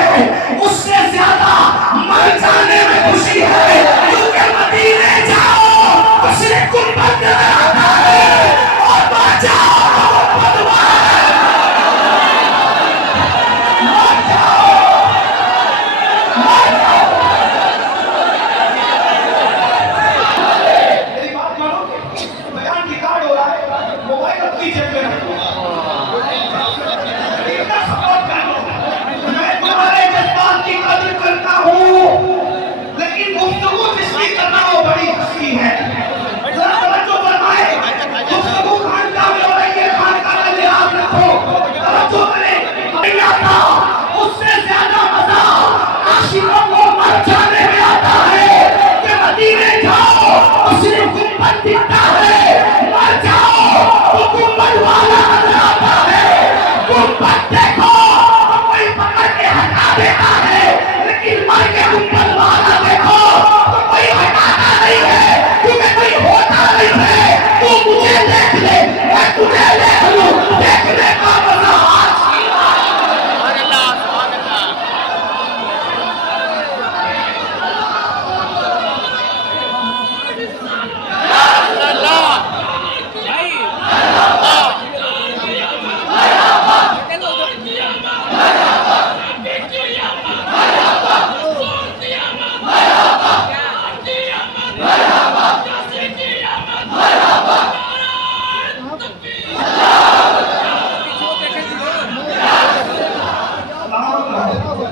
ہے اس سے زیادہ مر جانے میں خوشی ہے، کیونکہ مدینے جاؤ تو صرف گنبد نظر آتا ہے اور مر جاؤ تو گنبد وہاں ہے۔ مر جاؤ، مر جاؤ۔ میری بات مانو، بیان ریکارڈ ہو رہا ہے، موبائل اپنی جیب میں رکھو، اتنا سپورٹ کر لو۔ میں تمہارے جذبات کی قدر کرتا ہوں، لیکن گفتگو جس کی کرنا وہ بڑی ہستی ہے۔ ذرا توجہ فرمائے، گفتگو خانقاہ میں ہو رہی ہے، خانقاہ کا لحاظ رکھو، توجہ کریں۔ نہیں آتا اس سے زیادہ مزہ عاشقوں کو مر جانے میں آتا ہے کہ مدینے جاؤ تو صرف گنبد دکھتا ہے، مر جاؤ تو گنبد والا نظر آتا ہے۔ گنبد دیکھو تو کوئی پکڑ کے ہٹا دیتا ہے، لیکن مر کے گنبد والا دیکھو تو کوئی ہٹاتا نہیں ہے، کیونکہ کوئی ہوتا نہیں ہے۔ تو مجھے دیکھ لے، میں تجھے دیکھ لوں، دیکھنے کا مزہ آج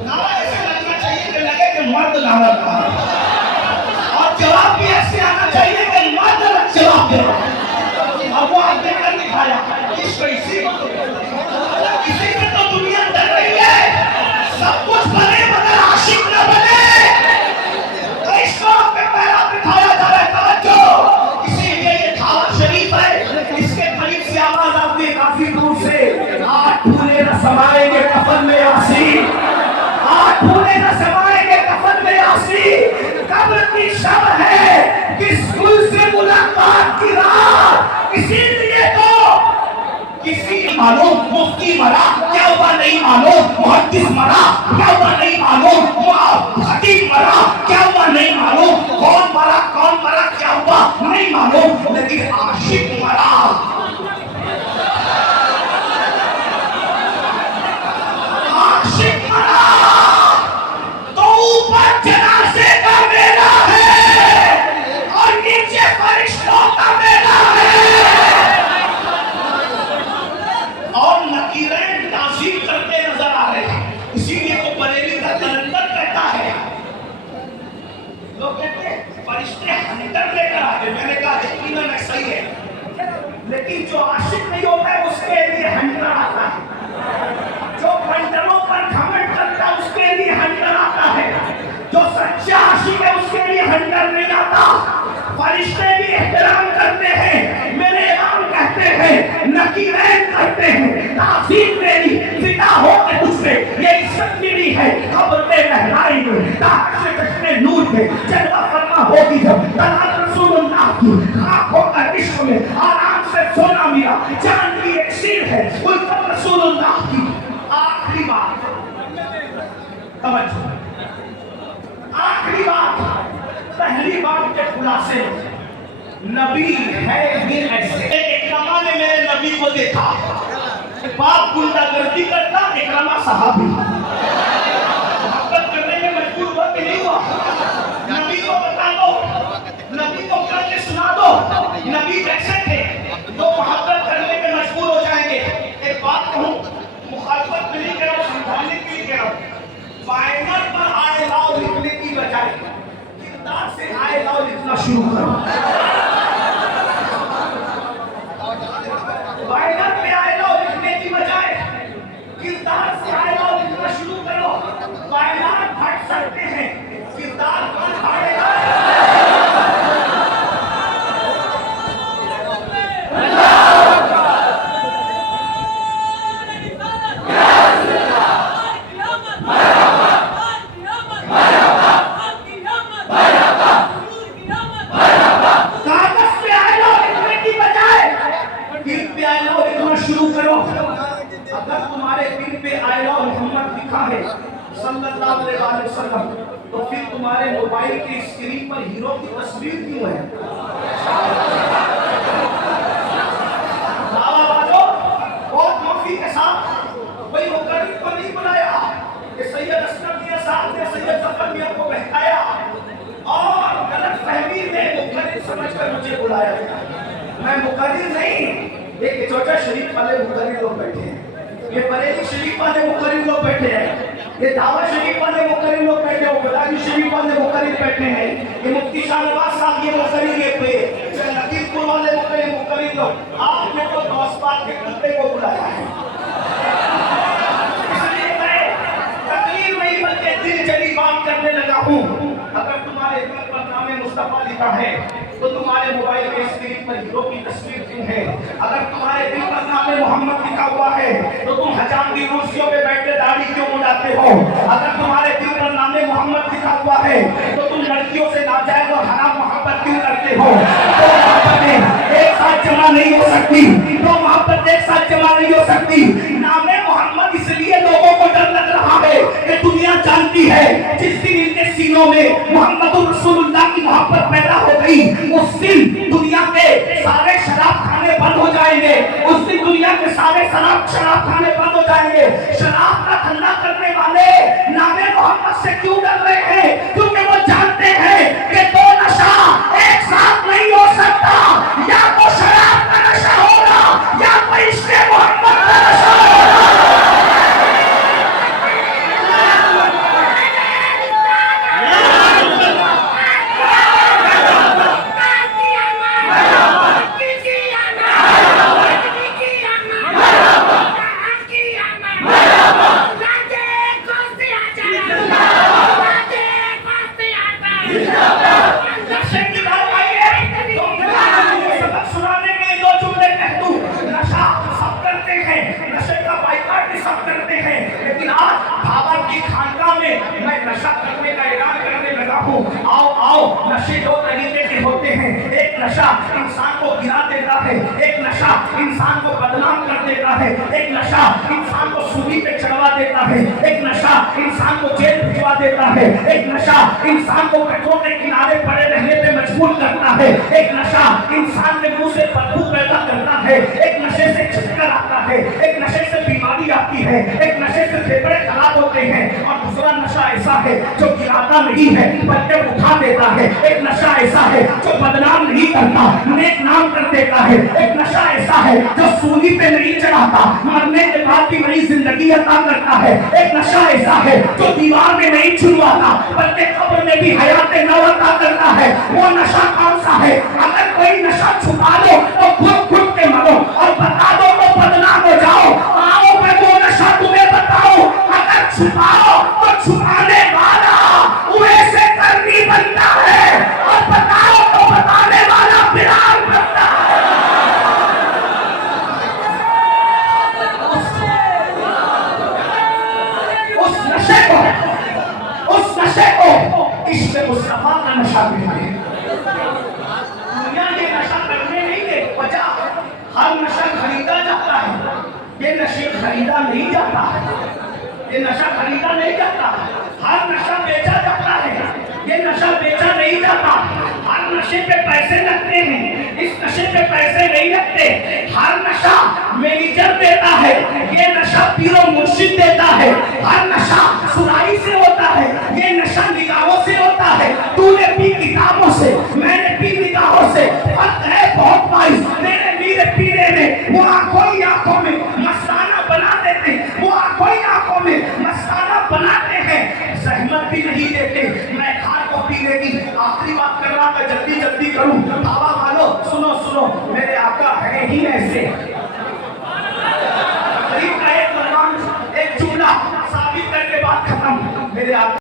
نعرہ ایسے لگنا چاہیے کہ لگے کہ مرد نعرہ رہا ہے، اور جواب بھی ایسے آنا چاہیے کہ مرد جواب دے رہا ہے۔ اور وہ آگے کر دکھایا، اس کو اسی میں تو دنیا ڈر رہی ہے، سب کچھ بنے مگر عاشق نہ بنے، تو اس کو آپ پہ پہلا دکھایا جا رہا ہے۔ توجہ، اسی لیے یہ دعوت شریف ہے، اس کے قریب سے آواز آتی ہے کافی دور سے، آٹھ پھولے نہ سمائیں گے کفن میں یاسین، آٹھ پھولے نہ سمائیں گے کفن میں یاسین، قبر کی شب ہے کس گل سے ملاقات کی رات، اسی لیے تو کسی معلوم مفتی مرا کیا ہوا نہیں معلوم، محدث مرا کیا ہوا نہیں معلوم، خطیب مرا کیا ہوا نہیں معلوم، کون مرا کیا ہوا نہیں معلوم، لیکن عاشق مرا، عاشق مرا تو اوپر جنازے کا میلہ ہے اور نیچے فرشتوں کا میلہ ہے، اور نکیرین تعظیم کرتے نظر آ رہے ہیں۔ اسی لیے تو بریلی کا کلندر کہتا ہے، لوگ کہتے ہیں فرشتے ہنٹر لے کر آتے، میں نے کہا یقیناً ایسا ہی ہے، لیکن جو عاشق نہیں ہوتا ہے اس کے لیے ہنٹر آتا ہے، جو بنٹروں پر گھمنڈ کرتا ہے اس کے لیے ہنٹر آتا ہے، جو سچا عاشق ہے اس کے لیے ہنٹر نہیں آتا۔ فرشتے بھی احترام کرتے ہیں، میرے امام کہتے ہیں، نکیرین کرتے ہیں، تعظیم میری فدا ہو کے تجھ پہ، یہ عزت میری ہے، قبر میں لہرائیں گے، تحت چشمے نور کے جلوہ فرما ہوگی جب طلعت رسول اللہ کی، خاک ہو کر عشق میں آرام سے سونا ملا، جان کی ایک سیر ہے الفت رسول اللہ کی۔ آخری بات، توجہ، آخری بات، پہلی بات کے خلاصے، نبی ہے بھی ایسے۔ اکرمہ نے میرے نبی کو دیکھا، باپ گنڈا گردی کرتا، اکرمہ صحابی، محبت کرنے میں مجبور ہوا کہ نہیں ہوا؟ نبی کو بتا دو، نبی کو کر کے سنا دو، نبی کیسے تھے جو محبت کرنے میں مجبور ہو جائیں گے۔ ایک بات کہوں، مخالفت میں نہیں کہہ رہا ہوں، سمجھانے کے لیے کہہ رہا ہوں، بائنر پر آئے لاؤ لکھنے کی بجائے کردار سے آئے لاؤ لکھنا شروع کرو۔ بائنر پہ آئے لاؤ لکھنے کی بجائے کردار سے آئے لاؤ لکھنا شروع کرو۔ بائنر پھٹ سکتے ہیں، کردار کون پھاڑے گا؟ صلی اللہ علیہ وسلم، تو پھر تمہارے موبائل کی اسکرین پر ہیرو کی تصویر کیوں ہے؟ دعویٰ والوں بہت معافی کے ساتھ کوئی مقرر کو نہیں بنایا کہ سید اسکر میاں صاحب نے سید ظفر میاں کو بہکایا اور غلط فہمی میں مقرر سمجھ کر مجھے بلایا گیا۔ میں مقرر نہیں، یہ چوٹا شریف والے مقرر لوگ بیٹھے ہیں، یہ بریلی شریف والے مقرر لوگ بیٹھے ہیں، یہ دعویٰ شریف والے مقرر لوگ بیٹھے ہیں، بلالی شریف والے مقرر بیٹھے ہیں، یہ مفتی شاہ نواز صاحب یہ مقرر یہ پہ لطیف پور والے مقرر لوگ۔ آپ نے تو دوست پاک کے کتے کو بلایا ہے، اس لیے میں تقریر نہیں بلکہ دل جلی بات کرنے لگا ہوں۔ اگر تمہارے دل پر نام مصطفیٰ لکھا ہے تو تمہارے موبائل کے اسکرین پر ہیرو کی تصویر کیوں ہے؟ اگر تمہارے دل پر نام محمد لکھا ہوا ہے تو تم حجام کی کرسیوں پہ بیٹھے داڑھی کیوں مڈاتے ہو؟ اگر تمہارے دل پر نام محمد لکھا ہوا ہے تو تم لڑکیوں سے ناجائز اور حرام محبت کیوں کرتے ہو؟ دو محبتیں ایک ساتھ جمع نہیں ہو سکتی، دو محبت ایک ساتھ جمع نہیں ہو سکتی۔ نام محمد اس لیے لوگوں کو ڈر لگ رہا ہے کہ دنیا جانتی ہے جس دن ان کے سینوں میں محمد رسول اللہ کی محبت پیدا ہو گئی، اس دن دنیا کے سارے شراب کھانے بند ہو جائیں گے، اس دن دنیا کے سارے شراب کھانے بند ہو جائیں گے۔ شراب کا دھندا کرنے والے نام محمد سے کیوں ڈر رہے ہیں؟ کیونکہ وہ جانتے ہیں کہ دو نشہ ایک ساتھ نہیں ہو سکتا، یا تو شراب کا نشہ ہوگا یا تو عشق محمد کا نشہ ہوگا۔ نشے دو طریقے کے ہوتے ہیں، ایک نشہ انسان کو گرا دیتا ہے، ایک نشہ انسان کو بدنام کر دیتا ہے، ایک نشہ انسان کو سولی پہ چڑھوا دیتا ہے، ایک نشہ انسان کو جیل بھجوا دیتا ہے، ایک نشہ انسان کو گٹروں کے کنارے پڑے رہنے پہ مجبور کرتا ہے، ایک نشہ انسان کے منہ سے بدبو پیدا کرتا ہے، ایک نشے سے چکر آتا ہے، ایک نشے سے بیماری آتی ہے، ایک نشے سے پھیپھڑے خراب ہوتے ہیں، اور دوسرا نشہ ایسا ہے جو گراتا نہیں ہے بلکہ اٹھا دیتا ہے، ایک نشہ ایسا ہے جو بدنام نہیں کرتا نیک نام کر دیتا ہے، ایک نشہ ایسا ہے جو سولی پہ نہیں چڑھاتا مرنے کے بعد بھی نئی زندگی عطا کرتا ہے، ایک نشہ ایسا ہے جو دیوار میں نہیں چھلواتا بلکہ قبر میں بھی حیات نو عطا کرتا ہے۔ وہ نشہ کون سا ہے؟ اگر کوئی نشہ چھپا دو تو خود خود کے مرو، اور بتا دو تو بدنام ہو جاؤ۔ آؤ میں وہ نشہ تمہیں بتاؤں، اگر چھپاؤ تو چھپانے والا ویسے کرنی بنتا ہے، اور بتاؤ تو بتانے والا بلال بنتا ہے۔ اس نشے کو عشق مصطفیٰ کا نشہ کہتے ہیں۔ دنیا یہ نشہ کرنے نہیں دے، وجہ ہر نشہ خریدا جاتا ہے، یہ نشے خریدا نہیں جاتا، یہ نشہ خریدا نہیں جاتا، ہر نشہ بیچا جاتا ہے، یہ نشہ بیچا نہیں جاتا، ہر نشے پہ پیسے لگتے ہیں، اس نشے پہ پیسے نہیں لگتے، ہر نشہ مینیجر دیتا ہے، یہ نشہ پیر و مرشد دیتا ہے، ہر نشہ سرائی سے ہوتا ہے، یہ نشہ نگاہوں سے ہوتا ہے، تو نے پی کتابوں سے، میں نے پی نگاہوں سے، فرق ہے بہت باعث، میرے میرے پینے میں وہ آنکھوں ہی آنکھوں میں مستانہ بنا دیتے ہیں، وہ آنکھوں ہی آنکھوں میں مستانہ بناتے ہیں، زحمت بھی نہیں دیتے۔ میں کھار کو پینے کی آخری بات کر رہا تھا، جلدی جلدی کروں، بابا والو سنو میرے آقا ہے ہی ایسے۔ ایک جملہ ثابت کر کے بات ختم، میرے آقا